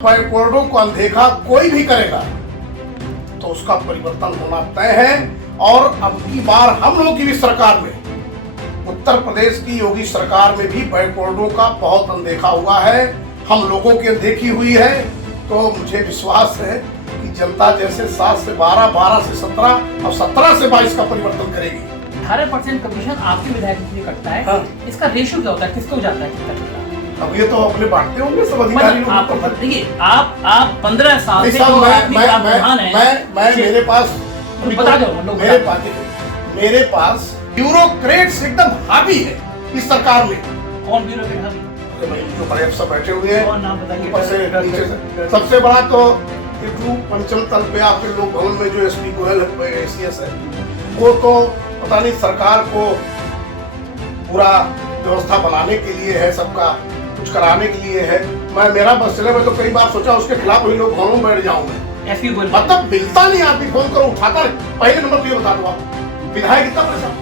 बैकवर्डों को अनदेखा कोई भी करेगा तो उसका परिवर्तन होना तय है। और अब की बार हम लोग की भी सरकार में, उत्तर प्रदेश की योगी सरकार में भी बैकवर्डों का बहुत अनदेखा हुआ है, हम लोगों की अनदेखी हुई है। तो मुझे विश्वास है कि जनता जैसे 7 से 12, 12 से 17 और 17 से 22 का परिवर्तन करेगी। 18% कमीशन आपके विधायक के लिए कटता है। हाँ। इसका रेशियो क्या होता है, किसको जाता है, कितना कितना? अब ये तो अपने बांटते होंगे सब अधिकारी लोग। आपको देखिए, आप 15 साल से प्रधान हैं। मैं मेरे पास बता दो, मेरे पास ब्यूरोक्रेट्स एकदम हावी है इस सरकार में। कौन ब्यूरोक्रेट हावी? जो बड़े अफसर बैठे हुए हैं, कौन नाम बताइए? ऊपर से नीचे से। सबसे बड़ा तो पंचम तल पे आपके लोक भवन में जो एसपी गोयल एसीएस है, वो तो पता नहीं सरकार को पूरा व्यवस्था बनाने के लिए है, सबका कुछ कराने के लिए है। मेरा बस चले, मैं तो कई बार सोचा उसके खिलाफ वही लोग भवनों में बैठ जाऊंगा। एसपी गोयल मतलब मिलता नहीं, आदमी फोन करो उठाकर। पहले नंबर तो ये बता दो, आप विधायक कितना परेशान,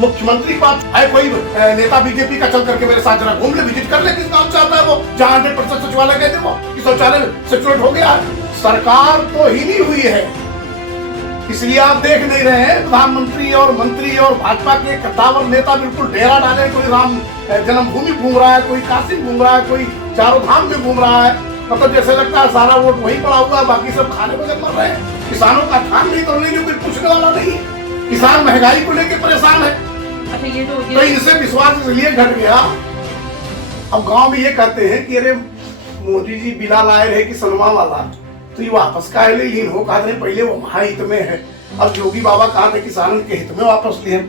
मुख्यमंत्री के पास है कोई नेता बीजेपी का, चल करके मेरे साथ जरा घूम ले, विजिट कर ले, किस काम से आता है वो, जहाँ 100% सचिवालय कहते वो कि शौचालय सेचुरेट हो गया। सरकार तो ही नहीं हुई है, इसलिए आप देख नहीं रहे हैं प्रधानमंत्री और मंत्री और भाजपा के कद्दावर नेता बिल्कुल डेरा डाले, कोई राम जन्मभूमि घूम रहा है, कोई काशी घूम रहा है, कोई चारों धाम में घूम रहा है। मतलब जैसे लगता है सारा वोट वहीं पड़ा हुआ है, बाकी सब खाने बगैर मर रहे हैं। किसानों का खान नहीं तोड़ने की कोई पूछने वाला नहीं है, किसान महंगाई को लेकर परेशान है। अच्छा, ये तो इनसे विश्वास इसलिए घट गया। अब गाँव में ये कहते हैं कि अरे मोदी जी बिना लाए रहे कि सलमा वाला, तो ये वापस का लीन हो, कहा पहले वो महाहित में है, अब योगी बाबा कहा थे किसानों के हित में वापस लिए।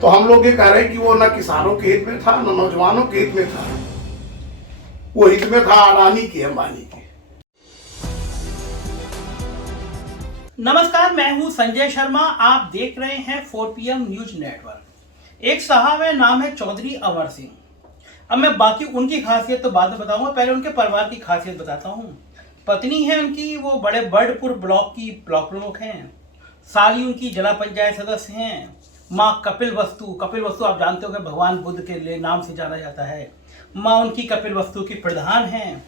तो हम लोग ये कह रहे हैं कि वो न किसानों के हित में था, न नौजवानों के हित में था, वो हित में था अडानी की, अंबानी की। नमस्कार, मैं हूं संजय शर्मा, आप देख रहे हैं 4PM न्यूज नेटवर्क। एक साहब है, नाम है चौधरी अमर सिंह। अब मैं बाकी उनकी खासियत तो बाद में बताऊंगा, पहले उनके परिवार की खासियत बताता हूँ। पत्नी है उनकी, वो बड़े बर्डपुर ब्लॉक की ब्लॉक प्रमुख हैं। साली उनकी जिला पंचायत सदस्य हैं। माँ कपिल वस्तु आप जानते हो कि भगवान बुद्ध के लिए नाम से जाना जाता है। माँ उनकी कपिल वस्तु की प्रधान हैं।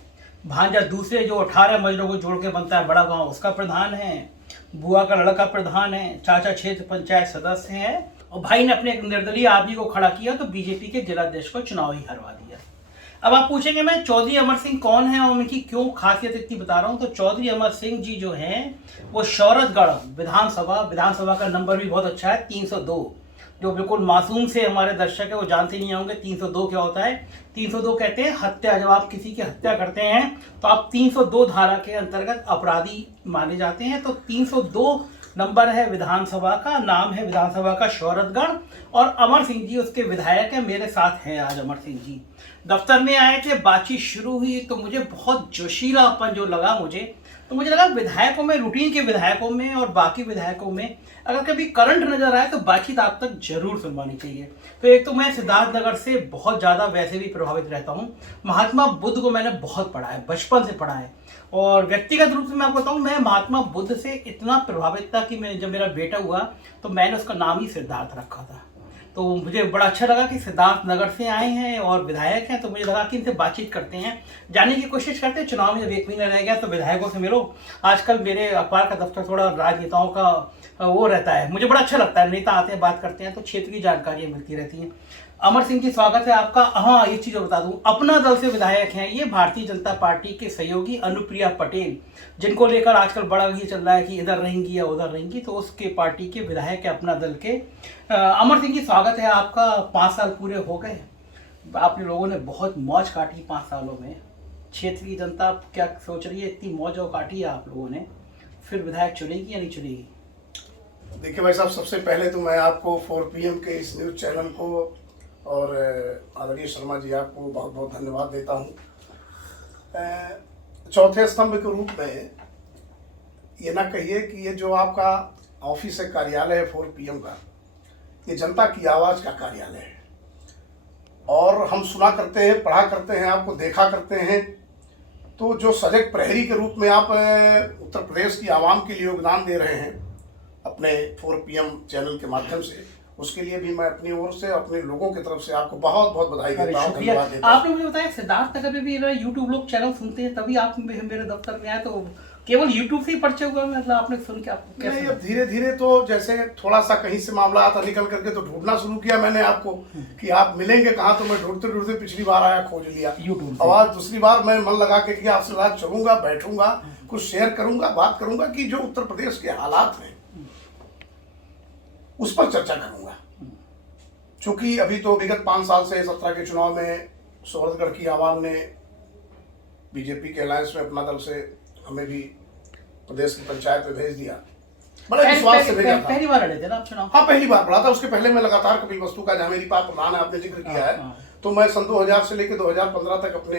भांजा दूसरे जो 18 मजरों को जोड़ के बनता है बड़ा गांव, उसका प्रधान है। बुआ का लड़का प्रधान है। चाचा क्षेत्र पंचायत सदस्य हैं। और भाई ने अपने एक निर्दलीय आदमी को खड़ा किया तो बीजेपी के जिलाध्यक्ष को चुनाव ही हरवा दिया। अब आप पूछेंगे मैं चौधरी अमर सिंह कौन है और उनकी क्यों खासियत इतनी बता रहा हूँ। तो चौधरी अमर सिंह जी जो हैं वो शौरतगढ़ विधानसभा का नंबर भी बहुत अच्छा है, 302। जो बिल्कुल मासूम से हमारे दर्शक है वो जानते नहीं होंगे 302 क्या होता है। 302 कहते हैं हत्या, जब आप किसी की हत्या करते हैं तो आप 302 धारा के अंतर्गत अपराधी माने जाते हैं। तो 302 नंबर है विधानसभा का, नाम है विधानसभा का शौरतगढ़। और अमर सिंह जी उसके विधायक हैं, मेरे साथ हैं आज अमर सिंह जी। दफ्तर में आए थे, बातचीत शुरू हुई तो मुझे बहुत जोशीलापन जो लगा मुझे लगा विधायकों में, रूटीन के विधायकों में और बाकी विधायकों में अगर कभी करंट नजर आए तो बातचीत आप तक जरूर सुनवानी चाहिए। तो एक तो मैं सिद्धार्थनगर से बहुत ज़्यादा वैसे भी प्रभावित रहता हूँ। महात्मा बुद्ध को मैंने बहुत पढ़ा है, बचपन से पढ़ा है। और व्यक्तिगत रूप से मैं आपको बताऊँ, मैं महात्मा बुद्ध से इतना प्रभावित था कि जब मेरा बेटा हुआ तो मैंने उसका नाम ही सिद्धार्थ रखा था। तो मुझे बड़ा अच्छा लगा कि सिद्धार्थनगर से आए हैं और विधायक हैं, तो मुझे लगा कि इनसे बातचीत करते हैं, जानने की कोशिश करते हैं। चुनाव में जब 1 महीना रह गया तो विधायकों से मिलो। आजकल मेरे अखबार का दफ्तर थोड़ा राजनेताओं का वो रहता है, मुझे बड़ा अच्छा लगता है, नेता आते हैं बात करते हैं तो क्षेत्र की जानकारियाँ मिलती रहती हैं। अमर सिंह जी स्वागत है आपका। हाँ, ये चीज़ बता दूं, अपना दल से विधायक हैं ये भारतीय जनता पार्टी के सहयोगी अनुप्रिया पटेल, जिनको लेकर आजकल बड़ा ये चल रहा है कि इधर रहेंगी या उधर रहेंगी, तो उसके पार्टी के विधायक है अपना दल के। अमर सिंह जी स्वागत है आपका। 5 साल पूरे हो गए, आप लोगों ने बहुत मौज काटी 5 सालों में। क्षेत्र की जनता क्या सोच रही है, इतनी मौज और काटी है आप लोगों ने, फिर विधायक चुनेगी या नहीं चुनेगी? देखिए भाई साहब, सबसे पहले तो मैं आपको 4PM के इस न्यूज़ चैनल को और आदरणीय शर्मा जी आपको बहुत बहुत धन्यवाद देता हूँ। चौथे स्तंभ के रूप में ये ना कहिए कि ये जो आपका ऑफिस है, कार्यालय है 4PM का, ये जनता की आवाज़ का कार्यालय है। और हम सुना करते हैं, पढ़ा करते हैं, आपको देखा करते हैं। तो जो सजग प्रहरी के रूप में आप उत्तर प्रदेश की आवाम के लिए योगदान दे रहे हैं अपने 4PM चैनल के माध्यम से, उसके लिए भी मैं अपनी ओर से अपने लोगों की तरफ से आपको बहुत बहुत बधाई देता हूँ, शुक्रिया। धन्यवाद देता हूँ। आपने मुझे बताया सिद्धार्थ नगर में भी यूट्यूब लोग चैनल सुनते हैं, तभी आप मेरे दफ्तर में आए, तो केवल यूट्यूब से ही परिचय हुआ, मतलब आपने सुन के आपको कैसे? नहीं, अब धीरे धीरे तो जैसे थोड़ा सा कहीं से मामला आता निकल करके तो ढूंढना शुरू किया मैंने आपको कि आप मिलेंगे कहाँ, तो मैं ढूंढते ढूंढते पिछली बार आया, खोज लिया यूट्यूब। और आज दूसरी बार मैं मन लगा के कि आपसे साथ चलूंगा, बैठूंगा, कुछ शेयर करूंगा, बात करूंगा कि जो उत्तर प्रदेश के हालात हैं उस पर चर्चा करूंगा। चूंकि अभी तो विगत 5 साल से 17 के चुनाव में सोहरतगढ़ की आवाम ने बीजेपी के अलायंस में अपना दल से हमें भी प्रदेश की पंचायत में भेज दिया, बड़े विश्वास से भेजा था। पहली बार लड़े थे ना आप चुनाव? हाँ, पहली बार पड़ा था। उसके पहले मैं लगातार कपिल वस्तु का, जहाँ मेरी पाप प्रधान है, आपने जिक्र किया है, तो मैं सन 2000 से लेकर 2015 तक अपने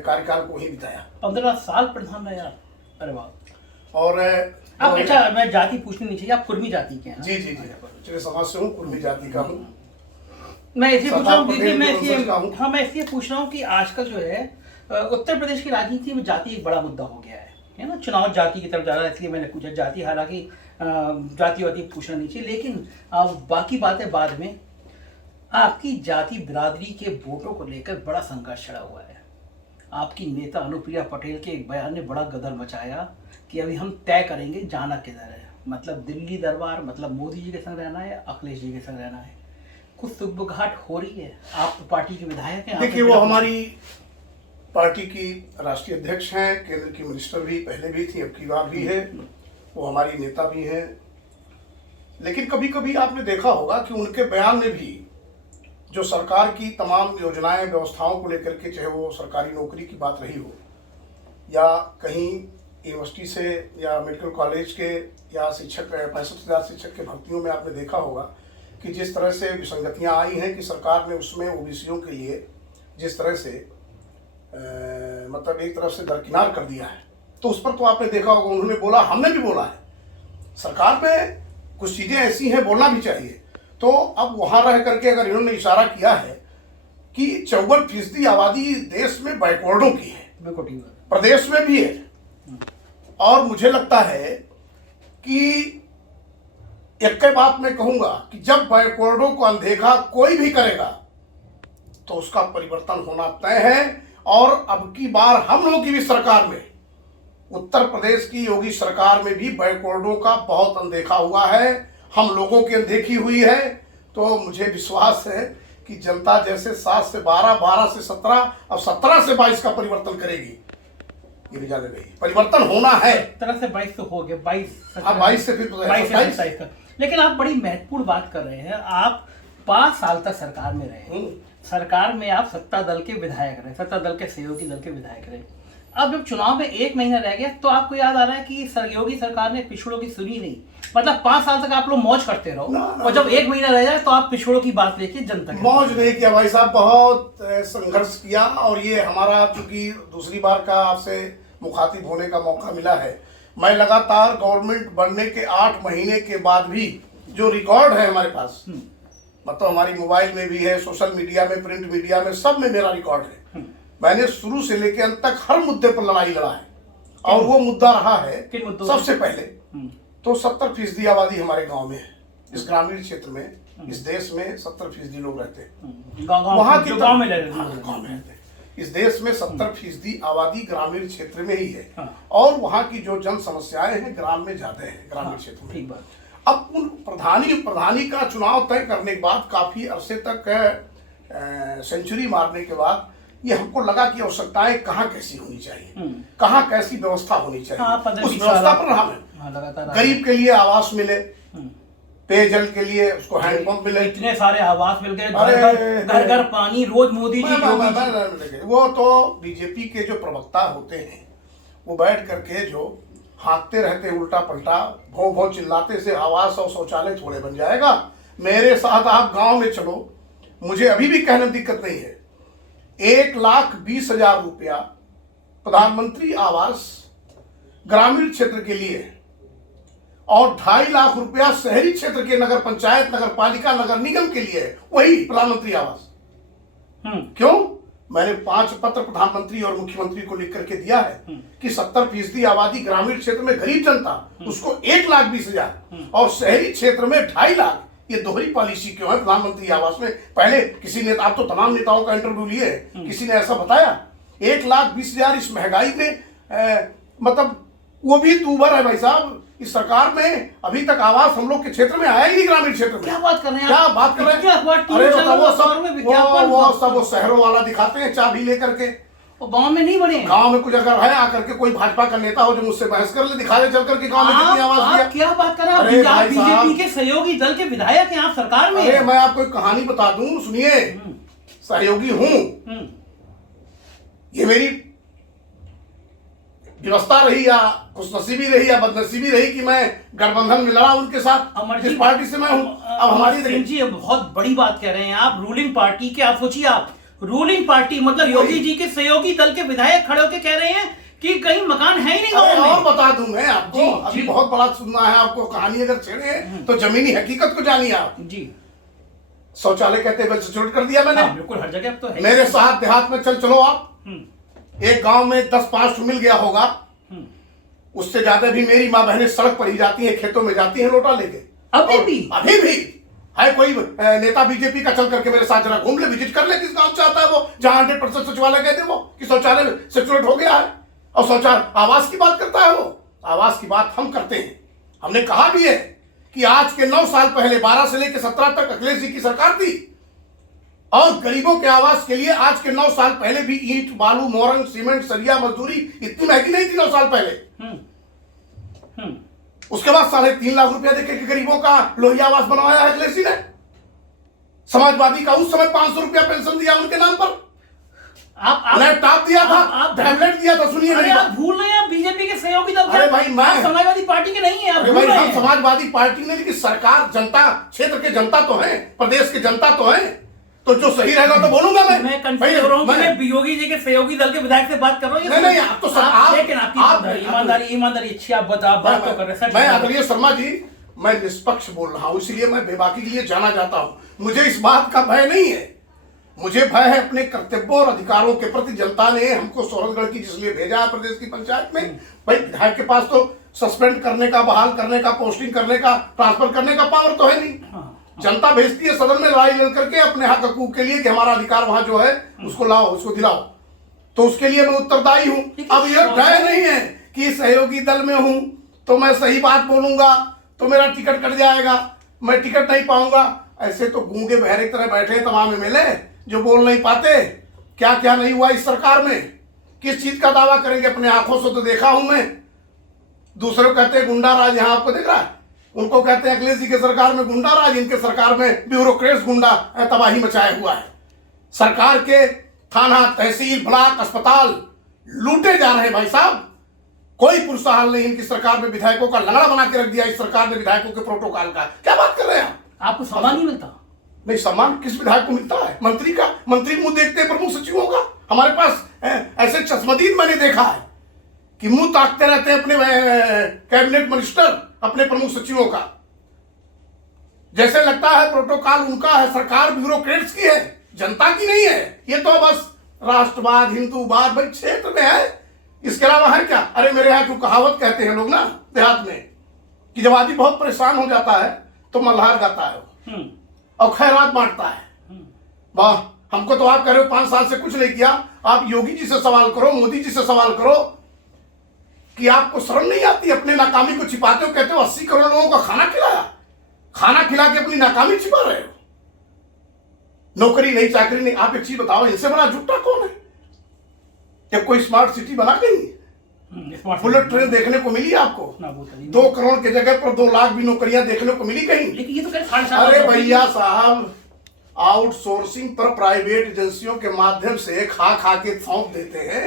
कार्यकाल को ही बिताया। 15 साल प्रधान रहे यार, अरे वाह। और आप, अच्छा मैं जाति पूछनी नहीं चाहिए, आप कुर्मी जाति के हैं? जी जी जी, चलिए समाज से हूँ, कुर्मी जाति का हूँ। मैं इसलिए पूछ रहा हूँ मैं इसलिए पूछ रहा हूँ कि आजकल जो है उत्तर प्रदेश की राजनीति में जाति एक बड़ा मुद्दा हो गया है ना, चुनाव जाति की तरफ जा रहा है, इसलिए मैंने पूछा। जाति, हालांकि जाति वाति पूछना नहीं चाहिए, लेकिन बाकी बातें बाद में। आपकी जाति बिरादरी के वोटों को लेकर बड़ा संघर्ष छिड़ा हुआ है। आपकी नेता अनुप्रिया पटेल के एक बयान ने बड़ा गदर मचाया कि अभी हम तय करेंगे जाना किधर है, मतलब दिल्ली दरबार, मतलब मोदी जी के संग रहना है या अखिलेश जी के संग रहना है। कुछ सुबगाहट हो रही है? आप तो पार्टी के विधायक हैं। देखिए, वो हमारी पार्टी की राष्ट्रीय अध्यक्ष हैं, केंद्र की मिनिस्टर भी पहले भी थी, अब की बार भी है, वो हमारी नेता भी हैं। लेकिन कभी कभी आपने देखा होगा कि उनके बयान में भी जो सरकार की तमाम योजनाएं, व्यवस्थाओं को लेकर के, चाहे वो सरकारी नौकरी की बात रही हो या कहीं यूनिवर्सिटी से या मेडिकल कॉलेज के या शिक्षक 65,000 शिक्षक के भर्तियों में आपने देखा होगा कि जिस तरह से विसंगतियां आई हैं कि सरकार ने उसमें ओबीसीओं के लिए जिस तरह से मतलब एक तरफ से दरकिनार कर दिया है, तो उस पर तो आपने देखा होगा, उन्होंने बोला, हमने भी बोला है, सरकार में कुछ चीज़ें ऐसी हैं, बोलना भी चाहिए। तो अब वहाँ रह करके अगर इन्होंने इशारा किया है कि 54% आबादी देश में बैकवर्डों की है, प्रदेश में भी है, और मुझे लगता है कि एक बात मैं कहूंगा कि जब बैकवर्डों को अनदेखा कोई भी करेगा तो उसका परिवर्तन होना तय है। और अब की बार हम लोग की भी सरकार में, उत्तर प्रदेश की योगी सरकार में भी बैकवर्डों का बहुत अनदेखा हुआ है, हम लोगों की अनदेखी हुई है। तो मुझे विश्वास है कि जनता जैसे 7 से 12, 12 से 17, अब 17 से 22 का परिवर्तन करेगी। ये भी जाने नहीं, परिवर्तन होना है। 17 से 22 तो हो गया, 22 से फिर 22 का। लेकिन आप बड़ी महत्वपूर्ण बात कर रहे हैं। आप 5 साल तक सरकार में रहे, सरकार में आप सत्ता दल के विधायक रहे, सत्ता दल के सहयोगी दल के विधायक रहे। अब जब चुनाव में 1 महीना रह गया तो आपको याद आ रहा है कि सहयोगी सरकार ने पिछड़ों की सुनी नहीं। मतलब 5 साल तक आप लोग मौज करते रहो और जब 1 महीना रह जाए तो आप पिछड़ों की बात लेके जनता मौज नहीं किया भाई साहब, बहुत संघर्ष किया। और ये हमारा चूंकि दूसरी बार का आपसे मुखातिब होने का मौका मिला है, मैं लगातार गवर्नमेंट बनने के 8 महीने के बाद भी जो रिकॉर्ड है हमारे पास, मतलब हमारी मोबाइल में भी है, सोशल मीडिया में, प्रिंट मीडिया में, सब में मेरा रिकॉर्ड है। मैंने शुरू से लेकर अंत तक हर मुद्दे पर लड़ाई लड़ा है। और वो मुद्दा रहा है सबसे पहले तो 70% आबादी हमारे गांव में है। इस ग्रामीण क्षेत्र में, इस देश में 70% लोग रहते हैं, वहाँ के गांव में रहते हैं। इस देश में 70% आबादी ग्रामीण क्षेत्र में ही है। और वहाँ की जो जन समस्याएं हैं ग्राम में ज्यादा है, ग्रामीण क्षेत्र में। अब उन प्रधानी का चुनाव तय करने के बाद काफी अरसे तक सेंचुरी मारने के बाद ये हमको लगा कि आवश्यकताएं कहाँ कैसी होनी चाहिए, कहाँ कैसी व्यवस्था होनी चाहिए, उस व्यवस्था पर हम गरीब के लिए आवास मिले, पेयजल के लिए उसको हैंडपंप मिले, इतने सारे आवास मिल गए, घर घर पानी, रोज मोदी जी। वो तो बीजेपी के जो प्रवक्ता होते हैं वो बैठ करके जो हाँकते रहते उल्टा पलटा, भों भों चिल्लाते से आवास और शौचालय थोड़े बन जाएगा। मेरे साथ आप गांव में चलो, मुझे अभी भी कहने में दिक्कत नहीं है। 1,20,000 रुपया प्रधानमंत्री आवास ग्रामीण क्षेत्र के लिए और 2.5 लाख रुपया शहरी क्षेत्र के नगर पंचायत, नगर पालिका, नगर निगम के लिए, वही प्रधानमंत्री आवास। क्यों? मैंने 5 पत्र प्रधानमंत्री और मुख्यमंत्री को लिख करके दिया है कि 70% आबादी ग्रामीण क्षेत्र में गरीब जनता, उसको 1,20,000 और शहरी क्षेत्र में 2.5 लाख, ये दोहरी पॉलिसी क्यों है प्रधानमंत्री आवास में? पहले किसी नेता, आप तो तमाम नेताओं का इंटरव्यू लिए, किसी ने ऐसा बताया 1,20,000 इस महंगाई में मतलब वो भी दूभर है भाई साहब। इस सरकार में अभी तक आवास हम लोग के क्षेत्र में आया ही नहीं, ग्रामीण क्षेत्र में। क्या बात कर रहे हैं, क्या बात कर रहे हैं? अरे बताओ, वो सब शहरों वाला दिखाते हैं चाबी लेकर के, गांव में नहीं बने। गांव में कुछ अगर है आकर के कोई भाजपा का नेता हो जो मुझसे बहस कर ले, दिखा दे चल करके गांव में कितनी आवाज दिया। क्या बात कर रहे हैं आप? बीजेपी के सहयोगी दल के विधायक हैं आप सरकार में। अरे मैं आपको एक कहानी बता दूं, सुनिए। सहयोगी हूं, ये मेरी व्यवस्था रही या खुशनसीबी रही या बदनसीबी रही कि मैं गठबंधन में लड़ा उनके साथ, जिस पार्टी से मैं हूं। अब हमारी जी बहुत बड़ी बात कह रहे हैं आप, रूलिंग पार्टी के। आप सोचिए, आप रूलिंग पार्टी मतलब योगी जी के सहयोगी दल के विधायक खड़े होकर कह रहे हैं कि कहीं मकान है ही नहीं गांव में। और बता दूं मैं आपको, अभी बहुत बड़ा सुनना है आपको, कहानी अगर छेड़े तो जमीनी हकीकत को जानिए आप जी। शौचालय कहते हुए सचोट कर दिया मैंने। बिल्कुल, हर जगह तो है। मेरे साथ देहात में चलो आप, एक गांव में 10-5 मिल गया होगा, उससे ज्यादा भी मेरी माँ बहनें सड़क पर ही जाती हैं, खेतों में जाती हैं लोटा लेके। अभी भी है कोई नेता बीजेपी का चल करके मेरे साथ जरा घूम ले, विजिट कर ले किस गांव से आता है वो, जहां 100% शौचालय कहते वो कि शौचालय सेचुरेट हो गया है। और शौचालय आवास की बात करता है वो, आवास की बात हम करते हैं। हमने कहा भी है कि आज के 9 साल पहले 12 से लेकर 17 तक अखिलेश जी की सरकार थी, और गरीबों के आवास के लिए आज के 9 साल पहले भी ईंट, बालू, मोरंग, सीमेंट, सरिया, मजदूरी इतनी महंगी नहीं थी 9 साल पहले। उसके बाद 3.5 लाख रुपया देके गरीबों का लोहिया आवास बनवाया है अखिलेश जी ने। समाजवादी का उस समय 500 रुपया पेंशन दिया उनके नाम पर, लैपटॉप दिया था, टैबलेट दिया था। सुनिए मेरी बात, भूल रहे हैं बीजेपी के सहयोगी दल। अरे भाई मैं समाजवादी पार्टी के नहीं है। अरे भाई हम समाजवादी पार्टी ने, लेकिन सरकार जनता क्षेत्र के जनता तो है, प्रदेश के जनता तो है, तो जो सही रहेगा तो बोलूंगा मैं कंफ्यूज हो रहा हूं, मैं योगी जी के सहयोगी दल के विधायक से बात कर रहा हूं। नहीं आप तो लेकिन आपकी ईमानदारी अच्छी, आप बात तो कर रहे हैं। मैं आदरणीय शर्मा जी, मैं निष्पक्ष बोल रहा हूं, इसलिए मैं बेबाकी के लिए जाना चाहता हूं। मुझे इस बात का भय नहीं है, मुझे भय है अपने कर्तव्यों और अधिकारों के प्रति। जनता ने हमको सोहनगढ़ की जिसलिए भेजा है प्रदेश की पंचायत में, भाई विधायक के पास तो सस्पेंड करने का, बहाल करने का, पोस्टिंग करने का, ट्रांसफर करने का पावर तो है नहीं। जनता भेजती है सदन में लड़ाई लड़कर के अपने हक हकूक के लिए कि हमारा अधिकार वहां जो है उसको लाओ, उसको दिलाओ, तो उसके लिए मैं उत्तरदायी हूं। अब यह भय नहीं है कि सहयोगी दल में हूं तो मैं सही बात बोलूंगा तो मेरा टिकट कट जाएगा, मैं टिकट नहीं पाऊंगा। ऐसे तो गूंगे बहरे की तरह बैठे तमाम एमएलए जो बोल नहीं पाते। क्या क्या नहीं हुआ इस सरकार में, किस चीज का दावा करेंगे? अपने आंखों से तो देखा हूं मैं। दूसरे को कहते हैं गुंडा राज, यहां आपको दिख रहा है, उनको कहते हैं अखिलेश जी के सरकार में गुंडा राज, इनके सरकार में ब्यूरोक्रेट्स गुंडा तबाही मचाया हुआ है। सरकार के थाना, तहसील, ब्लॉक, अस्पताल लूटे जा रहे हैं भाई साहब। कोई पुरस्कार नहीं इनकी सरकार में, विधायकों का लंगड़ा बना के रख दिया इस सरकार ने विधायकों के प्रोटोकॉल का। क्या बात कर रहे हैं आप? आपको सम्मान नहीं मिलता? नहीं, सम्मान किस विधायक को मिलता है? मंत्री का, मंत्री मुंह देखते हैं प्रमुख सचिवों का। हमारे पास ऐसे चश्मदीद मैंने देखा है कि मुंह ताकते रहते हैं अपने कैबिनेट मिनिस्टर, अपने प्रमुख सचिवों का, जैसे लगता है प्रोटोकॉल उनका है, सरकार ब्यूरोक्रेट्स की है, जनता की नहीं है। ये तो बस राष्ट्रवाद, हिंदूवाद भाई क्षेत्र में है, इसके अलावा है क्या? अरे मेरे यहाँ को कहावत कहते हैं लोग ना देहात में कि जब आदमी बहुत परेशान हो जाता है तो मल्हार गाता है और खैरात बांटता है। वाह, हमको तो आप कह रहे हो 5 साल से कुछ नहीं किया। आप योगी जी से सवाल करो, मोदी जी से सवाल करो कि आपको शर्म नहीं आती? अपने नाकामी को छिपाते हो, कहते हो 80 करोड़ लोगों को खाना खिलाया, खाना खिला के अपनी नाकामी छिपा रहे हो। नौकरी नहीं, चाकरी नहीं। आप एक चीज बताओ, इनसे बड़ा झूठा कौन है? क्या कोई स्मार्ट सिटी बना के नहीं? बुलेट ट्रेन देखने को मिली आपको? 2 करोड़ की जगह पर 2 लाख भी नौकरियां देखने को मिली कहीं? लेकिन ये तो अरे भैया साहब, आउटसोर्सिंग पर प्राइवेट एजेंसियों के माध्यम से खा खा के सौंप देते हैं।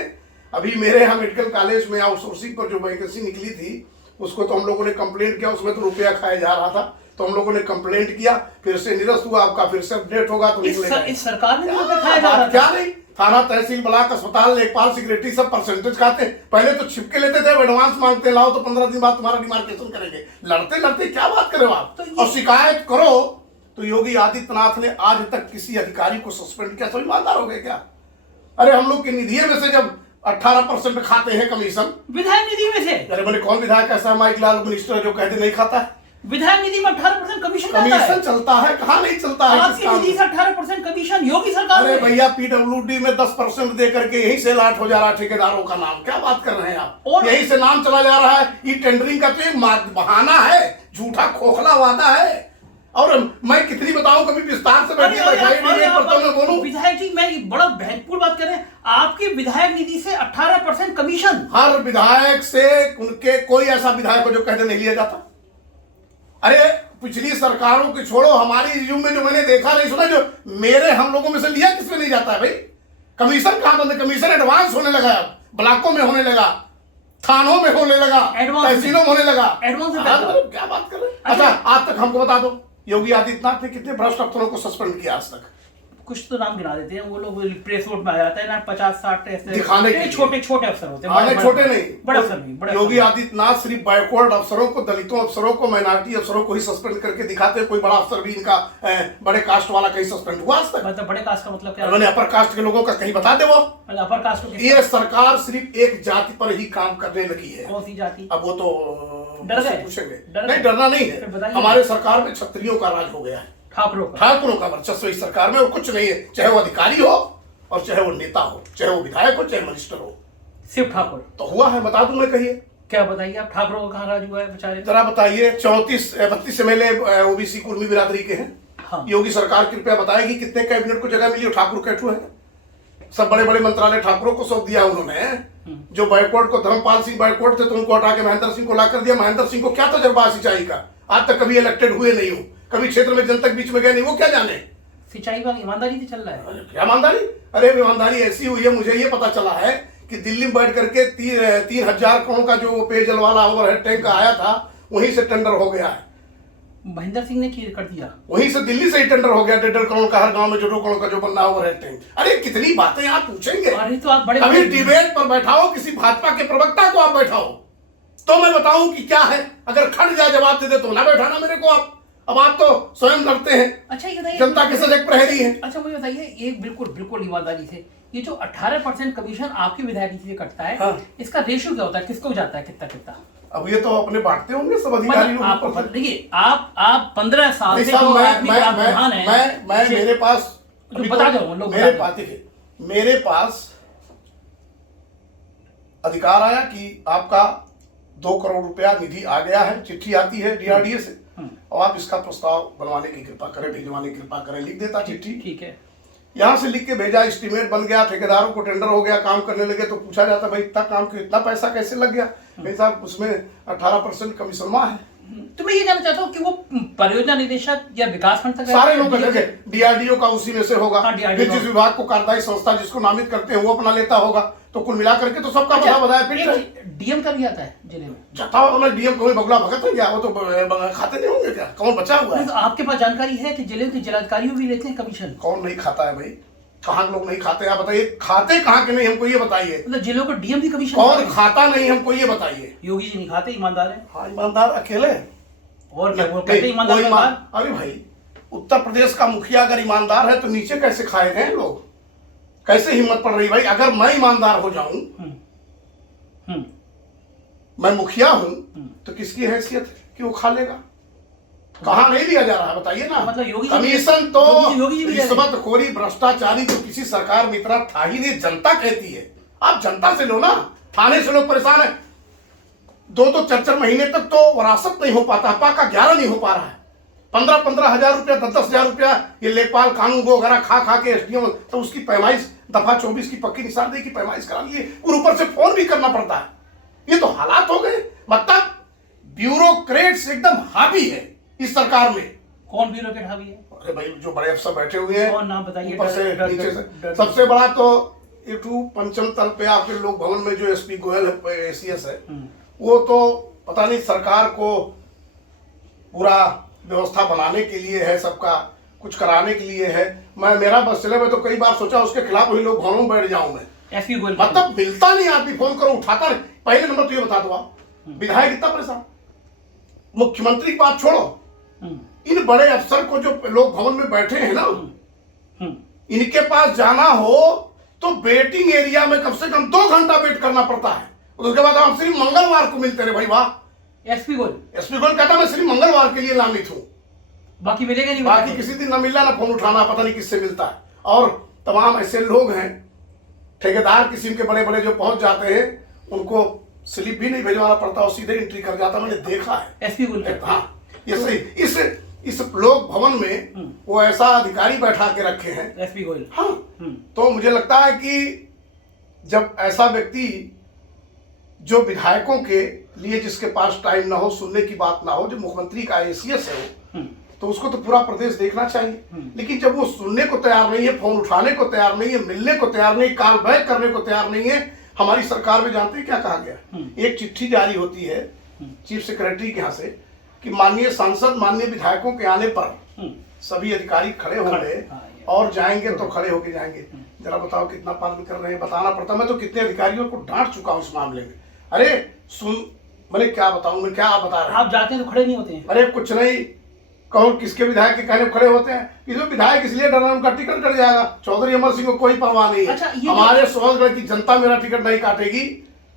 अभी मेरे यहाँ मेडिकल कॉलेज में आउटसोर्सिंग पर जो वैकेंसी निकली थी उसको तो हम लोगों ने कंप्लेंट किया, उसमें तो रुपया खाया जा रहा था, तो हम लोगों ने कंप्लेंट किया, फिर से निरस्त हुआ, आपका फिर से अपडेट होगा तो निकलेगा। इस सरकार में खाया जा रहा था? क्या नहीं, थाना, तहसील, ब्लॉक, अस्पताल, लेखपाल, सेक्रेटरी सब परसेंटेज खाते। पहले तो छिपके लेते थे, एडवांस मांगते, लाओ तो 15 दिन बाद तुम्हारा डिमार्केशन करेंगे। लड़ते लड़ते क्या बात करो आप? और शिकायत करो तो योगी आदित्यनाथ ने आज तक किसी अधिकारी को सस्पेंड किया? सब ईमानदार हो गए क्या? अरे हम लोग की निधि में से जब 18% खाते हैं कमीशन, विधायक निधि में से। अरे मैंने कौन विधायक ऐसा माइक लाल मिनिस्टर जो कहते नहीं खाता है? विधायक निधि में 18% कमीशन जाता है। कमीशन चलता है, कहाँ नहीं चलता है? आपकी निधि से 18% कमीशन योगी सरकार अरे में। भैया PWD में 10% दे करके यही से लाट हो जा रहा है ठेकेदारों का नाम। क्या बात कर रहे हैं आप? और यही से नाम चला जा रहा है। ये टेंडरिंग का तो एक बहाना है, झूठा खोखला वादा है। और मैं कितनी बताऊं, कभी विस्तार से बैठिए, बोलूं। विधायक जी, मैं बड़ा महत्वपूर्ण बात कर रहे हैं। आपकी विधायक निधि से 18% कमीशन हर विधायक से, उनके कोई ऐसा विधायक को जो कहते नहीं लिया जाता। अरे पिछली सरकारों की छोड़ो, हमारी रिज्यूम में जो मैंने देखा नहीं सुना, जो मेरे हम लोगों में से लिया किसमें नहीं जाता है भाई? कमीशन कहां बंद है? कमीशन एडवांस होने लगा, अब ब्लॉकों में होने लगा, थानों में होने लगा, तहसीलों में होने लगा। एडवांस क्या बात कर रहे हैं? अच्छा, आज तक हमको बता दो, योगी आदित्यनाथ ने कितने भ्रष्ट अफसरों को सस्पेंड किया आज तक? कुछ तो नाम गिना देते हैं वो लोग, प्रेस नोट में आ जाता है ना, 50-60 ऐसे दिखाने के छोटे छोटे अफसर होते हैं, छोटे नहीं, बड़े अफसर नहीं, बड़े योगी आदित्यनाथ सिर्फ बैकवर्ड अफसरों को, दलितों अफसरों को, माइनॉरिटी अफसरों को ही सस्पेंड करके दिखाते हैं। कोई बड़ा अफसर भी इनका बड़े कास्ट वाला कहीं सस्पेंड हुआ आज तक? मतलब बड़े कास्ट का मतलब क्या? मैंने अपर कास्ट के लोगों का कहीं बता दे वो। अपर कास्ट को ये सरकार सिर्फ एक जाति पर ही काम करने लगी है। कौन सी जाति? अब वो तो डर गए? पूछेंगे। नहीं, डरना नहीं है। हमारे सरकार में क्षत्रियों का राज हो गया है, ठाकुरों का वर्चस्व इस सरकार में, और कुछ नहीं है। चाहे वो अधिकारी हो और चाहे वो नेता हो, चाहे वो विधायक हो, चाहे मिनिस्टर हो, सिर्फ ठाकुर तो हुआ है। बता दूं मैं, कहिए क्या बताइए आप, ठाकुरों का कहाँ राज हुआ है बेचारे? जरा बताइए। 32 MLA ओबीसी कुर्मी बिरादरी के हैं। हाँ। योगी सरकार कृपया बताएगी कितने कैबिनेट को जगह मिली और ठाकुर कैठू है? सब बड़े बड़े मंत्रालय ठाकुरों को सौंप दिया उन्होंने। जो बैकवर्ड को, धर्मपाल सिंह बैकवर्ड थे तो उनको हटा के महेंद्र सिंह को ला कर दिया। महेंद्र सिंह को क्या तजर्बा सिंचाई का? आज तक कभी इलेक्टेड हुए नहीं हो, कभी क्षेत्र में जनता के बीच में गए नहीं, वो क्या जाने? सिंचाई का ईमानदारी से चल रहा है। क्या ईमानदारी? अरे ईमानदारी ऐसी हुई है, मुझे ये पता चला है कि दिल्ली में बैठ करके 3,000 करोड़ का जो पेयजल वाला ओवरहेड टैंक आया था, वहीं से टेंडर हो गया है। महेंद्र सिंह ने कर दिया, वहीं से दिल्ली से ही टेंडर हो गया। 1.5 करोड़ का हर गांव में 2 करोड़ का जो बनना ओवरहेड टैंक। अरे कितनी बातें आप पूछेंगे? अरे तो आप बड़े अभी डिबेट पर बैठाओ, किसी भाजपा के प्रवक्ता को आप बैठाओ तो मैं बताऊं कि क्या है। अगर खड़ जाए जवाब दे दे तो ना बैठाना मेरे को आप। अब आप तो स्वयं लड़ते हैं। अच्छा, ये बताइए, जनता के सजग प्रहरी हैं। अच्छा मुझे बताइए, एक बिल्कुल ईमानदारी से, ये जो 18% कमीशन आपकी विधायक से कटता है, हाँ। इसका रेशियो क्या होता है? किसको जाता है, कितना कितना? अब ये तो अपने बांटते होंगे सब अधिकारी लोग। आपको देखिए, आप 15 साल से जो आदमी प्रधान है, मैं मेरे पास बता दो लोग, मेरे पास अधिकार आया कि आपका 2 करोड़ रुपया निधि आ गया है, चिट्ठी आती है DRDA से, और आप इसका प्रस्ताव बनवाने की कृपा करें, भिजवाने की कृपा करें। लिख देता चिट्ठी, ठीक है, यहाँ से लिख के भेजा, एस्टीमेट बन गया, ठेकेदारों को टेंडर हो गया, काम करने लगे। तो पूछा जाता भाई इतना काम क्यों, इतना पैसा कैसे लग गया? भाई साहब उसमें 18% कमीशन है। तो मैं ये जानना चाहता हूँ कि वो परियोजना निदेशक या विकास खंड तक सारे लोग करेंगे, DRDO का उसी में से होगा। हाँ, फिर जिस विभाग को कार्यदायी संस्था जिसको नामित करते हैं वो अपना लेता होगा, तो कुल मिला करके तो सबका बड़ा बधाया। फिर DM का भी आता है जिले में, जाता होगा। DM कोई बगला भगत है क्या? वो तो खाते नहीं होंगे क्या? कौन बचा हुआ है? तो आपके पास जानकारी है कि जिले के जिलाधिकारी भी लेते हैं कमीशन? कौन नहीं खाता है भाई? कहाँ के लोग नहीं खाते? आप बताइए, खाते कहाँ के नहीं, हमको ये बताइए। मतलब जिलों को DM भी कमीशन कौन खाता नहीं, हमको ये बताइए। योगी जी नहीं खाते, ईमानदार है। हाँ, ईमानदार अकेले, और क्या वो कहते ईमानदार? अरे भाई, उत्तर प्रदेश का मुखिया अगर ईमानदार है तो नीचे कैसे खाए गए लोग? कैसे हिम्मत पड़ रही भाई? अगर मैं ईमानदार हो जाऊं, मैं मुखिया हूं, तो किसकी हैसियत है कि वो खा लेगा? कहाँ नहीं लिया जा रहा है बताइए ना? मतलब योगी कमीशन तो, योगी रिश्वतखोरी, भ्रष्टाचारी तो किसी सरकार में इतना था ही नहीं। जनता कहती है, आप जनता से लो ना। थाने से लोग परेशान है, 2 4 महीने तक तो वरासत नहीं हो पाता, पाका 11 नहीं हो पा रहा है। 15 हजार रुपया, 10 हजार रुपया ये लेखपाल कानून वगैरह खा के SDM, तो उसकी पैमाइश दफा 24 की पक्की निशानदेही की पैमाइश करा लिए, और ऊपर से फोन भी करना पड़ता है। ये तो हालात हो गए। मतलब ब्यूरोक्रेट्स एकदम हावी है इस सरकार में। कौन ब्यूरोक्रेट हावी है? अरे भाई, जो बड़े अफसर बैठे हुए हैं, कौन नाम बताइए? ऊपर से नीचे से। सबसे बड़ा तो पंचम तल पे आपके लोक भवन में जो SP गोयल है, ACS है, वो तो पता नहीं सरकार को पूरा व्यवस्था बनाने के लिए है, सबका कुछ कराने के लिए है। मेरा बस चले, मैं तो कई बार सोचा उसके खिलाफ वही लोग भवनों में बैठ जाऊं मैं। SP गोयल मतलब मिलता नहीं आदमी, फोन करो उठाता नहीं। पहले नंबर तो ये बता दो आप, विधायक इतना परेशान, मुख्यमंत्री की बात छोड़ो, इन बड़े अफसर को जो लोग भवन में बैठे हैं ना, इनके पास जाना हो तो वेटिंग एरिया में कम से कम 2 घंटा वेट करना पड़ता है। उसके बाद हम सिर्फ मंगलवार को मिलते रहे भाई। वाह, एसपी गोल एसपी गोल कहता मैं सिर्फ मंगलवार के लिए नामित हूँ, बाकी मिलेगा नहीं, बाकी किसी दिन न मिलना, ना फोन उठाना, पता नहीं किससे मिलता है। और तमाम ऐसे लोग हैं ठेकेदार किस्म के बड़े बड़े जो पहुंच जाते हैं, उनको स्लिप भी नहीं भिजवाना पड़ता और सीधे एंट्री कर जाता, मैंने देखा है एसपी गोल। हाँ, ये सही। इस लोक भवन में वो ऐसा अधिकारी बैठा के रखे हैं एसपी गोयल। हाँ, तो मुझे लगता है कि जब ऐसा व्यक्ति जो विधायकों के लिए जिसके पास टाइम ना हो, सुनने की बात ना हो, जो मुख्यमंत्री का हैसियत है वो, तो उसको तो पूरा प्रदेश देखना चाहिए। लेकिन जब वो सुनने को तैयार नहीं है, फोन उठाने को तैयार नहीं है, मिलने को तैयार नहीं, कॉल बैक करने को तैयार नहीं है, हमारी सरकार में जानते हैं क्या कहा गया? एक चिट्ठी जारी होती है चीफ सेक्रेटरी के यहाँ से कि माननीय सांसद, माननीय विधायकों के आने पर सभी अधिकारी खड़े होंगे और जाएंगे तो खड़े होके जाएंगे। जरा बताओ कितना पालन कर रहे हैं, बताना पड़ता। मैं तो कितने अधिकारियों को डांट चुका हूँ इस मामले में। अरे सुन, मैंने क्या बताऊं, मैं क्या बता रहा हूं? आप जाते हैं तो खड़े नहीं होते हैं। अरे कुछ नहीं, कहो किसके विधायक के कहने खड़े होते हैं? इसमें विधायक इसलिए डर रहा है उनका टिकट कट जाएगा। चौधरी अमर सिंह को कोई परवाह नहीं है। अच्छा, हमारे सोहनगढ़ की जनता मेरा टिकट नहीं काटेगी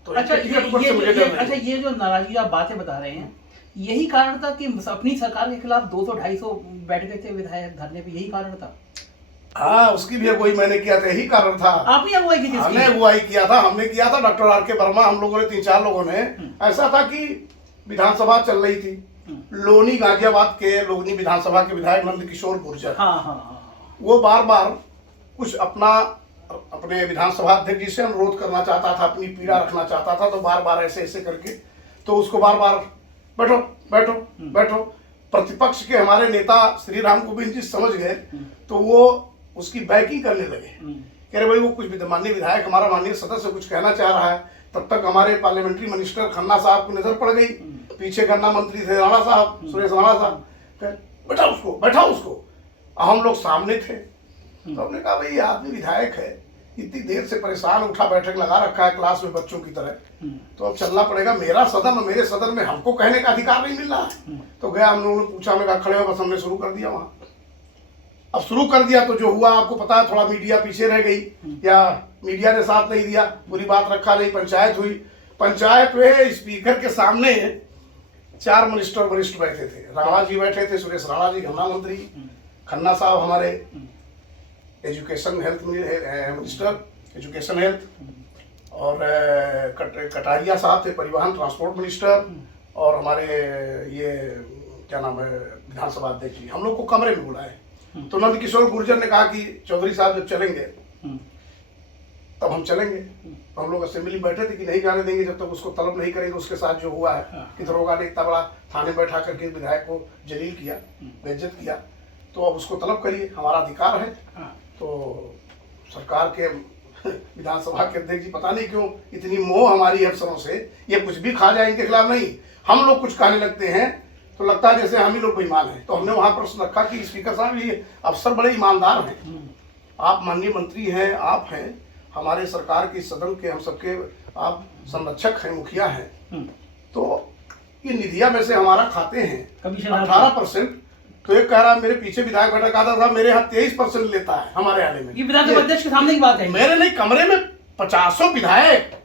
तो अच्छा, टिकट पर से मुझे डर नहीं। अच्छा, ये जो नाराजगी आप बातें बता रहे हैं, यही कारण था कि अपनी सरकार के खिलाफ 200-250 बैठ गए थे विधायक धरने पे, यही कारण था? हाँ, उसकी भी अगुवाई मैंने किया था, यही कारण था। आप ही अगुवाई की थी? हमने अगुवाई किया था, हमने किया था, डॉक्टर आर.के. वर्मा, हम लोगों ने 3-4 लोगों ने। ऐसा था कि विधानसभा चल रही थी, लोनी गाजियाबाद के लोनी विधानसभा के विधायक नंद किशोर गुर्जर, वो बार बार कुछ अपने विधानसभा अध्यक्ष जी से अनुरोध करना चाहता था, अपनी पीड़ा रखना चाहता था, तो बार बार ऐसे ऐसे करके तो उसको बार बार बैठो बैठो बैठो। प्रतिपक्ष के हमारे नेता श्री राम गोविंद जी समझ गए तो वो उसकी बैकिंग करने लगे। कह रहे भाई वो कुछ माननीय विधायक, हमारा माननीय सदस्य कुछ कहना चाह रहा है। तब तक हमारे पार्लियामेंट्री मिनिस्टर खन्ना साहब को नजर पड़ गई, पीछे गन्ना मंत्री थे राणा साहब, सुरेश राणा साहब, बैठा उसको। हम लोग सामने थे तो हमने कहा भाई ये आदमी विधायक है, इतनी देर से परेशान, उठा बैठक लगा रखा है क्लास में बच्चों की तरह, तो अब चलना पड़ेगा। मेरा सदन और मेरे सदन में हमको कहने का अधिकार नहीं मिल रहा है। तो गया, हम लोगों ने पूछा, हमने कहा खड़े हो, बस हमने शुरू कर दिया वहां। अब शुरू कर दिया तो जो हुआ आपको पता है, थोड़ा मीडिया पीछे रह गई या मीडिया ने साथ नहीं दिया, पूरी बात रखा नहीं। पंचायत हुई, पंचायत में स्पीकर के सामने 4 मिनिस्टर वरिष्ठ बैठे थे। राणा जी बैठे थे, सुरेश राणा जी गन्ना मंत्री, खन्ना साहब हमारे education health minister, education health, और कटारिया साहब थे परिवहन ट्रांसपोर्ट मिनिस्टर, और हमारे ये क्या नाम है विधानसभा अध्यक्ष जी। हम लोग को कमरे में बुलाए तो नंद किशोर गुर्जर ने कहा कि चौधरी साहब जब चलेंगे तब हम चलेंगे। हम लोग असेंबली में बैठे थे कि नहीं जाने देंगे जब तक उसको तलब नहीं करेंगे। उसके साथ जो हुआ है कि दरोगा ने इतना बड़ा थाने बैठा करके विधायक को जलील किया, बेइज्जत किया, तो अब उसको तलब करिए, हमारा अधिकार है। तो सरकार के विधानसभा के अध्यक्ष जी पता नहीं क्यों इतनी मोह हमारी अफसरों से, ये कुछ भी खा जाए इनके खिलाफ नहीं, हम लोग कुछ कहने लगते हैं तो लगता है जैसे हम ही लोग बेईमान हैं। तो हमने वहां प्रश्न रखा कि स्पीकर साहब ये अफसर बड़े ईमानदार हैं, आप माननीय मंत्री हैं, आप हैं हमारे सरकार की सदन के, हम सबके आप संरक्षक हैं, मुखिया हैं, तो ये निधिया में से हमारा खाते हैं 18%। तो एक कह रहा है मेरे पीछे विधायक बैठा, कहा था मेरे यहाँ 23% लेता है हमारे आने में। ये विधानसभा अध्यक्ष के सामने की बात है। मेरे नहीं, कमरे में 50 विधायक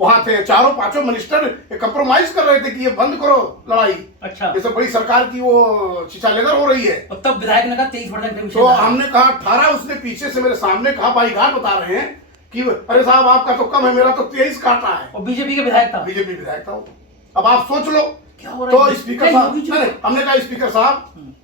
वहां थे, 4-5 मिनिस्टर कंप्रोमाइज कर रहे थे कि ये बंद करो लड़ाई। अच्छा, जैसे बड़ी सरकार की वो शिशालेदर हो रही है। और तब विधायक ने कहा 23%। तो हमने कहा 18, उसने पीछे से मेरे सामने कहा, भाई घाट बता रहे हैं कि अरे साहब आपका तो कम है, मेरा तो 23 काटा है। और बीजेपी का विधायक था, बीजेपी विधायक था। अब आप सोच लो क्या हो रहा है। तो स्पीकर साहब, हमने कहा स्पीकर साहब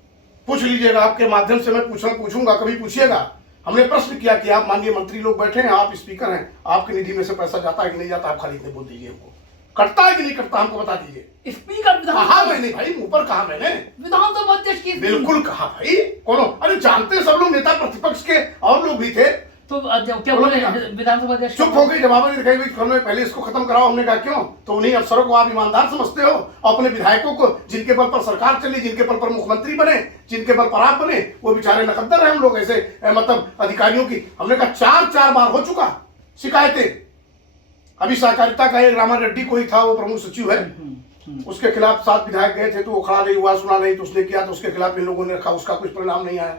पूछ लीजिएगा, आपके माध्यम से मैं पूछूंगा, कभी पूछिएगा। हमने प्रश्न किया कि आप माननीय मंत्री लोग बैठे हैं, आप स्पीकर हैं, आपकी निधि में से पैसा जाता है कि नहीं जाता, आप खाली इतने बोल दीजिए, हमको कटता है कि नहीं कटता हमको बता दीजिए। स्पीकर कहा मैंने भाई, मुंह पर कहा मैंने, विधानसभा अध्यक्ष की बिल्कुल कहा भाई। कौन? अरे जानते सब लोग, नेता प्रतिपक्ष के और लोग भी थे। तो क्या बोले विधानसभा अध्यक्ष? चुप हो गई, जवाब नहीं दिखाई। भाई पहले इसको खत्म कराओ। हमने कहा क्यों? तो उन्हीं अफसरों को आप ईमानदार समझते हो, अपने विधायकों को जिनके बल पर सरकार चली, जिनके बल पर मुख्यमंत्री बने, जिनके बल पर आप बने, वो बेचारे नकद्दर है। हम लोग ऐसे मतलब अधिकारियों की, हमने कहा 4 बार हो चुका शिकायतें। अभी सहकारिता का एक रामा रेड्डी कोई था, वो प्रमुख सचिव है, उसके खिलाफ 7 विधायक गए थे, तो वो खड़ा नहीं हुआ, सुना नहीं, तो उसने किया, तो उसके खिलाफ इन लोगों ने रखा, उसका कुछ परिणाम नहीं आया।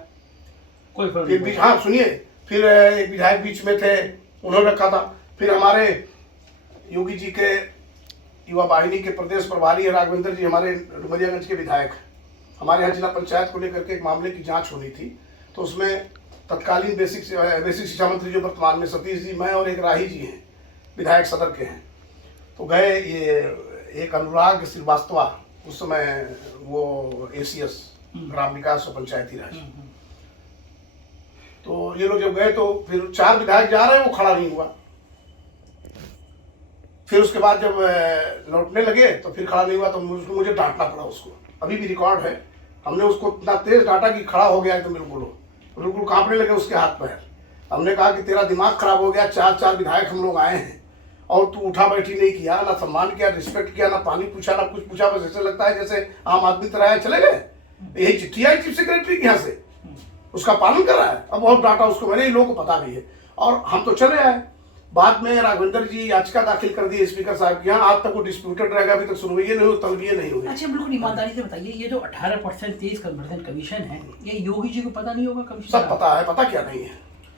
कोई हाँ सुनिए, फिर एक विधायक बीच में थे, उन्होंने रखा था। फिर हमारे योगी जी के युवा वाहिनी के प्रदेश प्रभारी है राघवेंद्र जी, हमारे डुमरियागंज के विधायक हैं। हमारे यहाँ जिला पंचायत को लेकर के एक मामले की जांच होनी थी, तो उसमें तत्कालीन बेसिक शिक्षा मंत्री जो वर्तमान में सतीश जी, मैं और एक राही जी हैं, विधायक सदर के हैं। तो गए, ये एक अनुराग श्रीवास्तव, उस समय वो एसीएस ग्राम विकास और पंचायती राज, तो ये लोग जब गए तो फिर 4 विधायक जा रहे हैं, वो खड़ा नहीं हुआ। फिर उसके बाद जब लौटने लगे तो फिर खड़ा नहीं हुआ, तो मुझे डांटना पड़ा उसको। अभी भी रिकॉर्ड है, हमने उसको इतना तेज डांटा कि खड़ा हो गया एकदम, बिल्कुल कांपने लगे उसके हाथ पैर। हमने कहा कि तेरा दिमाग खराब हो गया, 4 विधायक हम लोग आए हैं और तू उठा बैठी नहीं किया, ना सम्मान किया, रिस्पेक्ट किया, ना पानी पूछा, ना कुछ पूछा, बस ऐसे लगता है जैसे आम आदमी तरह है, चले गए। यही चिट्ठी आई चीफ सेक्रेटरी के यहाँ से, उसका पालन कर रहा है। अब बहुत डांटा उसको मैंने, इन लोगों को पता भी है, और हम तो चले आए। बाद में राघवेंद्र जी याचिका दाखिल कर दी स्पीकर साहब के यहाँ, आज तक वो डिस्प्यूटेड रहेगा, अभी तक सुनवाई नहीं हुई, तलबी नहीं हुई। अच्छा, बिल्कुल ईमानदारी से बताइए, ये जो 18% 23% कमीशन है, ये योगी जी को पता नहीं होगा? कमीशन सब पता है, पता क्या नहीं है।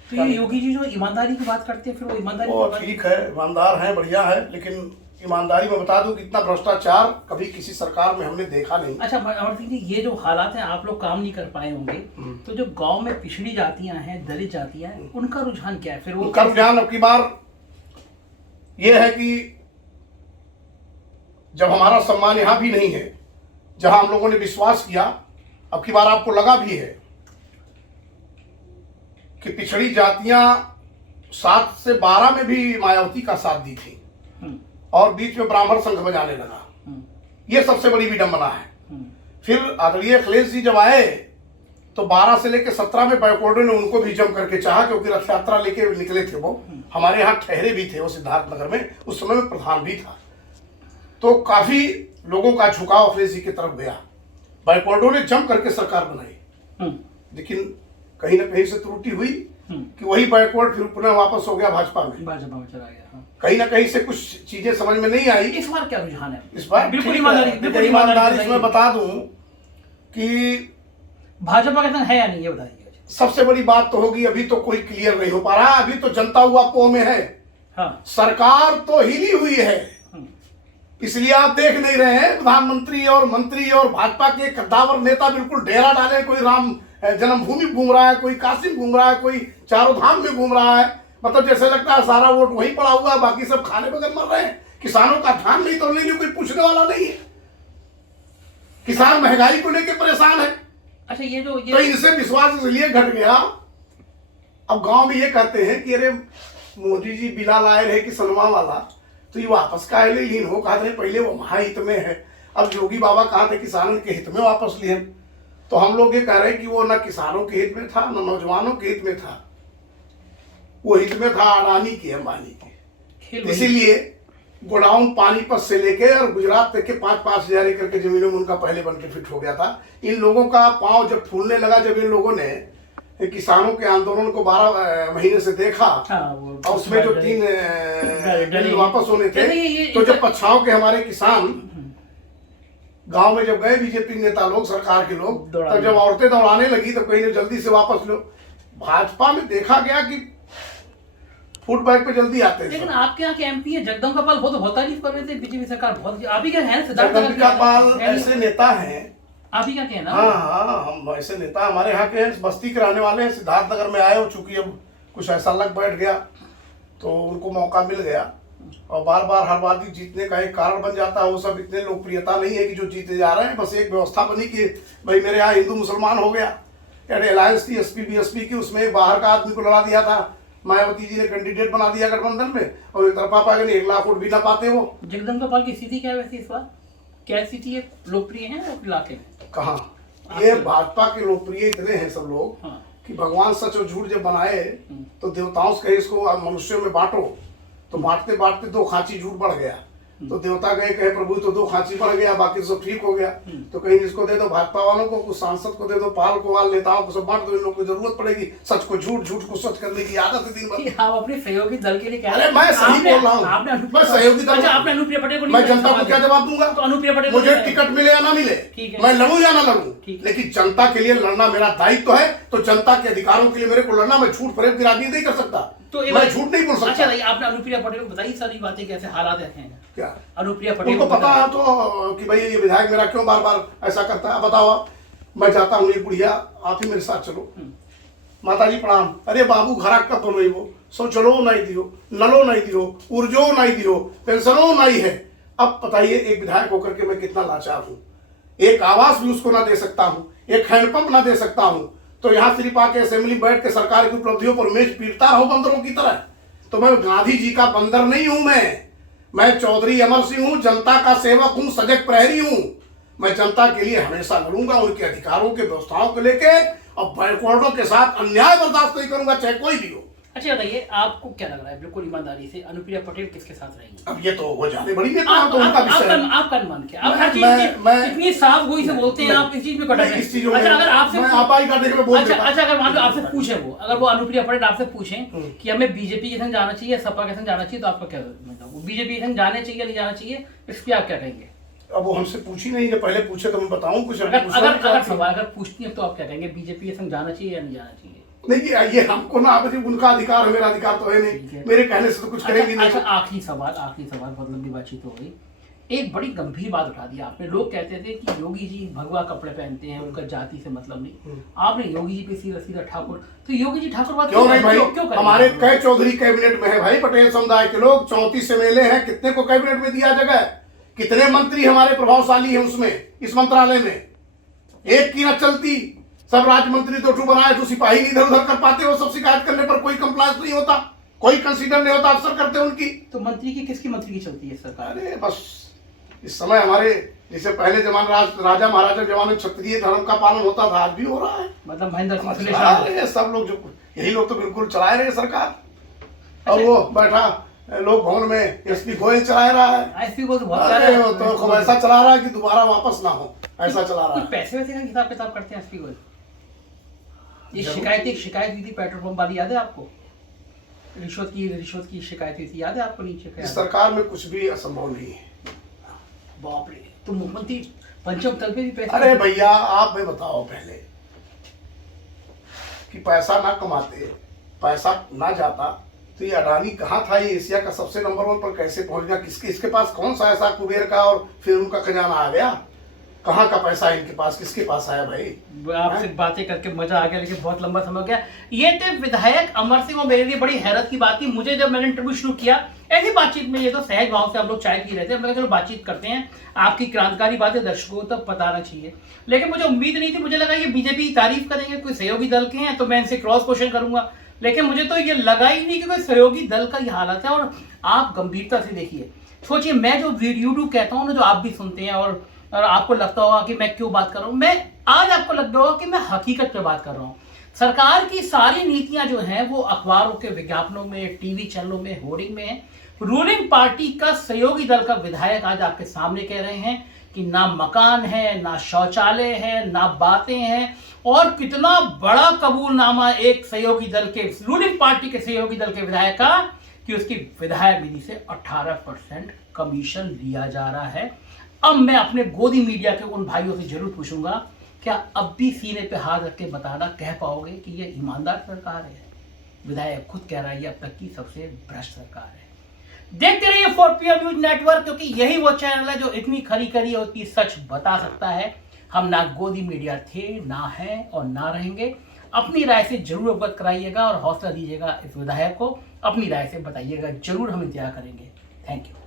तो ये योगी जी जो ईमानदारी की बात करते हैं, फिर वो ईमानदारी ठीक है, ईमानदार है, बढ़िया है, लेकिन ईमानदारी में बता दूं कि इतना भ्रष्टाचार कभी किसी सरकार में हमने देखा नहीं। अच्छा अमर सिंह जी, ये जो हालात हैं, आप लोग काम नहीं कर पाए होंगे, तो जो गांव में पिछड़ी जातियां हैं, दलित जातियां हैं, उनका रुझान क्या है? फिर वो उनका रुझान अब की बार ये है कि जब हमारा सम्मान यहाँ भी नहीं है, जहां हम लोगों ने विश्वास किया, अब की बार आपको लगा भी है कि पिछड़ी जातियां 7 से 12 में भी मायावती का साथ दी थी, और बीच में ब्राह्मण संघ बजाने लगा। ये सबसे बड़ी विडंबना है। फिर आदरणीय अखिलेश जी जब आए तो 12 से लेकर 17 में बैकवर्डों ने उनको भी जम करके चाहा, क्योंकि रथ यात्रा लेके निकले थे वो, हमारे यहाँ ठहरे भी थे वो सिद्धार्थनगर में, उस समय में प्रधान भी था। तो काफी लोगों का झुकाव अखिलेश जी की तरफ गया, बैकवर्डों ने जम करके सरकार बनाई। लेकिन कहीं ना कहीं से त्रुटि हुई कि वही बैकवर्ड फिर पुनः वापस हो गया भाजपा में चला गया। कहीं ना कहीं से कुछ चीजें समझ में नहीं आई। इस बार क्या रुझान है? इस बार बिल्कुल ईमानदारी से मैं बता दूं कि भाजपा का है या नहीं, ये बताइए। सबसे बड़ी बात तो होगी, अभी तो कोई क्लियर नहीं हो पा रहा, अभी तो जनता हुआ पो में है। हाँ। सरकार तो हिली हुई है, इसलिए आप देख नहीं रहे हैं प्रधानमंत्री और मंत्री और भाजपा के कद्दावर नेता बिल्कुल डेरा डाले, कोई राम जन्मभूमि घूम रहा है, कोई काशी घूम रहा है, कोई चारों धाम में घूम रहा है। मतलब जैसे लगता है सारा वोट वहीं पड़ा हुआ है, बाकी सब खाने बगैर मर रहे हैं। किसानों का धान नहीं तोड़ने के लिए कोई पूछने वाला नहीं है, किसान महंगाई को लेकर परेशान है। अच्छा, ये तो इनसे विश्वास इसलिए घट गया। अब गांव में ये कहते हैं कि अरे मोदी जी बिना लाए रहे कि सलमा वाला, तो ये वापस का लीन हो, कहा पहले वो महाहित में है, अब योगी बाबा कहा थे किसानों के हित में वापस लिए। तो हम लोग ये कह रहे हैं कि वो न किसानों के हित में था, न नौजवानों के हित में था, वो हित में था अडानी की, अंबानी की। इसीलिए गोडाउन पानीपत से लेके और गुजरात तक के 5-5 हजार एकड़ के जमीनों में उनका पहले बेनिफिट हो गया था। इन लोगों का पांव जब फूलने लगा, जब इन लोगों ने किसानों के आंदोलन को 12 महीने से देखा, और उसमें जो 3 बिल वापस होने थे, तो जब पछाव के हमारे किसान गांव में जब गए बीजेपी नेता लोग, सरकार के लोग, तब जब औरतें दौड़ाने लगी तो कहीं जल्दी से वापस लो। भाजपा में देखा गया कि फुट बैग पे जल्दी आते हैं। लेकिन आपके यहाँ के एमपी है जगदम्बिका पाल, बहुत तारीफ कर रहे थे बीजेपी सरकार, बहुत। आप ही क्या है? जगदम्बिका पाल ऐसे नेता हैं, आप ही क्या कहना? हाँ, हम ऐसे नेता हमारे यहाँ के हैं, बस्ती के रहने वाले हैं, सिद्धार्थनगर में आए हो, चूंकि अब कुछ ऐसा लग बैठ गया तो उनको मौका मिल गया, और बार बार हर बार जीतने का एक कारण बन जाता है। वो सब इतने लोकप्रियता नहीं है कि जो जीते जा रहे हैं, बस एक व्यवस्था बनी कि भाई मेरे यहाँ हिंदू मुसलमान हो गया। अलायंस थी एसपी बीएसपी की, उसमें बाहर का आदमी को लड़ा दिया था, मायावती जी ने कैंडिडेट बना दिया गठबंधन में, और एक तरफा पाएगा नहीं, 1 लाख वोट भी ना पाते वो। जगदम्बिका पाल की स्थिति क्या है वैसे इस बार? क्या स्थिति है? लोकप्रिय है वो इलाके में? कहाँ ये भाजपा के लोकप्रिय इतने हैं सब लोग, हाँ, कि भगवान सच और झूठ जब बनाए तो देवताओं से कहे इसको मनुष्यों में बांटो, तो बांटते बांटते 2 खांची झूठ बढ़ गया। तो देवता गए कहे प्रभु तो 2 खांची बढ़ गया, बाकी सब ठीक हो गया। तो कहीं इसको दे दो भाजपा वालों को, कुछ सांसद को दे दो, पाल को, वाल नेताओं को सब बांट दो। इन लोगों को जरूरत पड़ेगी सच को झूठ, झूठ को सच करने की आदत है दिन भर। आप अपने सहयोगी दल के लिए क्या? अरे मैं सही बोल रहा हूँ, मैं सहयोगी दल। आपने अनुप्रिया पटेल को, मैं जनता को क्या जवाब दूंगा? तो अनुप्रिया पटेल मुझे टिकट मिले या ना मिले, मैं लड़ूं या ना लड़ूं, लेकिन जनता के लिए लड़ना मेरा दायित्व है। तो जनता के अधिकारों के लिए मेरे को लड़ना, मैं झूठ फरेब की राजनीति नहीं कर सकता। तो मैं झूठ नहीं बोल सकता। अच्छा भाई, आपने अनुप्रिया पटेल को बताई सारी बातें, कैसे हालात हैं क्या अनुप्रिया पटेल उनको पता है तो कि भाई ये विधायक मेरा क्यों बार बार ऐसा करता है, बताओ। मैं चाहता हूँ ये बुढ़िया आप ही मेरे साथ चलो। माता जी प्रणाम। अरे बाबू घर कब तो नहीं वो शौचलो नहीं दियो, नलो नहीं दियो, ऊर्जो नहीं दियो, पेंशनो नहीं है। अब बताइए एक विधायक होकर के मैं कितना लाचार हूँ। एक आवास भी उसको ना दे सकता हूँ, एक हैंडपंप ना दे सकता हूँ, तो यहाँ सिर्फ आके असेंबली बैठ के सरकार की उपलब्धियों पर मेज पीटता रहो बंदरों की तरह। तो मैं गांधी जी का बंदर नहीं हूं। मैं चौधरी अमर सिंह हूं, जनता का सेवक हूं, सजग प्रहरी हूं। मैं जनता के लिए हमेशा लड़ूंगा, उनके अधिकारों के व्यवस्थाओं को लेके, और बैकवर्डों के साथ अन्याय बर्दाश्त नहीं करूंगा, चाहे कोई भी हो। अच्छा बताइए, आपको क्या लग रहा है बिल्कुल ईमानदारी से, अनुप्रिया पटेल किसके साथ रहेंगी? अब ये तो हो जाने बड़ी नेता है, तो उनका विषय है। आपका अनुमान क्या? आप हर चीज इतनी साफ गोई से बोलते हैं, आप इस चीज में कटक हैं। इस चीजों में अच्छा, अगर आपसे आप आई करने के मैं बोल देता हूं। अच्छा, अगर मान लो आपसे पूछे वो, अगर वो अनुप्रिया पटेल आपसे पूछें कि हमें बीजेपी के संग जाना चाहिए, सपा के संग जाना चाहिए, तो आपका क्या मतलब, बीजेपी के संग जाने चाहिए नहीं जाना चाहिए, इस पर आप क्या कहेंगे? अब वो हमसे पूछी नहीं, जब पहले पूछे तो मैं बताऊं कुछ। अगर सवाल अगर पूछती है तो आप क्या कहेंगे, बीजेपी के संग जाना चाहिए या नहीं जाना चाहिए? नहीं, ये हमको ना, उनका अधिकार है, मेरा अधिकार तो है नहीं। मेरे कहने से तो कुछ करेंगे नहीं। अच्छा, आखिरी सवाल, बहुत लंबी बातचीत हो गई। एक बड़ी गंभीर बात उठा दी आपने। लोग कहते थे कि योगी जी भगवा कपड़े पहनते हैं, उनका जाति से मतलब नहीं। आपने योगी जी पे सीधा सीधा ठाकुर, तो योगी जी ठाकुर बात क्यों नहीं भाई? क्यों हमारे कई चौधरी कैबिनेट में है भाई, पटेल समुदाय के लोग 34 MLA हैं। कितने को कैबिनेट में दिया जगह? कितने मंत्री हमारे प्रभावशाली हैं उसमें, इस मंत्रालय में? एक की न चलती, सब राज्य मंत्री तो बनाए, तो सिपाही इधर उधर कर पाते हो। सब शिकायत करने पर कोई कंप्लायंस नहीं होता, कोई कंसीडर नहीं होता, अफसर करते उनकी। तो मंत्री की किसकी मंत्री की चलती है सरकार? अरे बस इस समय हमारे, जैसे पहले जमाने राजा महाराजा जमाने क्षत्रिय धर्म का पालन होता था, आज भी हो रहा है। मतलब महेंद्र सिंह सुलेशान, सब लोग जो यही लोग तो बिल्कुल चला रहे हैं सरकार। और वो बैठा लोक भवन में एसपी गोयल चला रहा है। एसपी गोयल तो खूब ऐसा चला रहा है कि दोबारा वापस ना हो, ऐसा चला रहा है। पैसे वैसे का हिसाब किताब करते हैं एसपी गोयल? ये शिकायत हुई थी पेट्रोल पंप वाली, याद है आपको? रिश्वत की शिकायत हुई थी, याद है आपको? नीचे इस सरकार में कुछ भी असंभव नहीं है। बाप रे, तो मुख्यमंत्री पंचम तल पे भी पैसे। अरे भैया आप मैं बताओ पहले कि पैसा ना कमाते, पैसा ना जाता, तो ये अडानी कहाँ था? ये एशिया का सबसे नंबर 1 पर कैसे पहुंच गया? इसके पास कौन सा ऐसा कुबेर का और फिर उनका खजाना आ गया? कहाँ का पैसा इनके पास, किसके पास आया भाई? आपसे बातें करके मजा आ गया, लेकिन बहुत लंबा समय हो गया। ये थे विधायक अमर सिंह, और मेरे लिए बड़ी हैरत की बात थी। मुझे जब मैंने इंटरव्यू शुरू किया ऐसी बातचीत में, ये तो सहज भाव से हम लोग चाय पी रहे थे, मैंने चलो बातचीत करते हैं, आपकी क्रांतिकारी बातें दर्शकों को तक बताना चाहिए। लेकिन मुझे उम्मीद नहीं थी, मुझे लगा ये बीजेपी की तारीफ करेंगे, कोई सहयोगी दल के हैं तो मैं इनसे क्रॉस क्वेश्चन करूंगा, लेकिन मुझे तो ये लगा ही नहीं कि कोई सहयोगी दल का ये हालत है। और आप गंभीरता से देखिए, सोचिए, मैं जो यूट्यूब कहता हूँ ना, जो आप भी सुनते हैं, और आपको लगता होगा कि मैं क्यों बात कर रहा हूँ, मैं आज आपको लग रहा होगा कि मैं हकीकत पे बात कर रहा हूँ। सरकार की सारी नीतियां जो हैं वो अखबारों के विज्ञापनों में, टीवी चैनलों में, होर्डिंग में है। रूलिंग पार्टी का सहयोगी दल का विधायक आज आपके सामने कह रहे हैं कि ना मकान है, ना शौचालय है, ना बातें हैं, और कितना बड़ा कबूलनामा एक सहयोगी दल के, रूलिंग पार्टी के सहयोगी दल के विधायक का, कि उसकी विधायक निधि से 18% कमीशन लिया जा रहा है। अब मैं अपने गोदी मीडिया के उन भाइयों से जरूर पूछूंगा, क्या अब भी सीने पे हाथ रख के बताना, कह पाओगे कि ये ईमानदार सरकार है? विधायक खुद कह रहा है ये अब तक की सबसे भ्रष्ट सरकार है। देखते रहिए 4PM न्यूज नेटवर्क, क्योंकि यही वो चैनल है जो इतनी खरी खरी होती सच बता सकता है। हम ना गोदी मीडिया थे, ना हैं और ना रहेंगे। अपनी राय से जरूर अवगत कराइएगा और हौसला दीजिएगा इस विधायक को, अपनी राय से बताइएगा, जरूर हम इंतजार करेंगे। Thank you.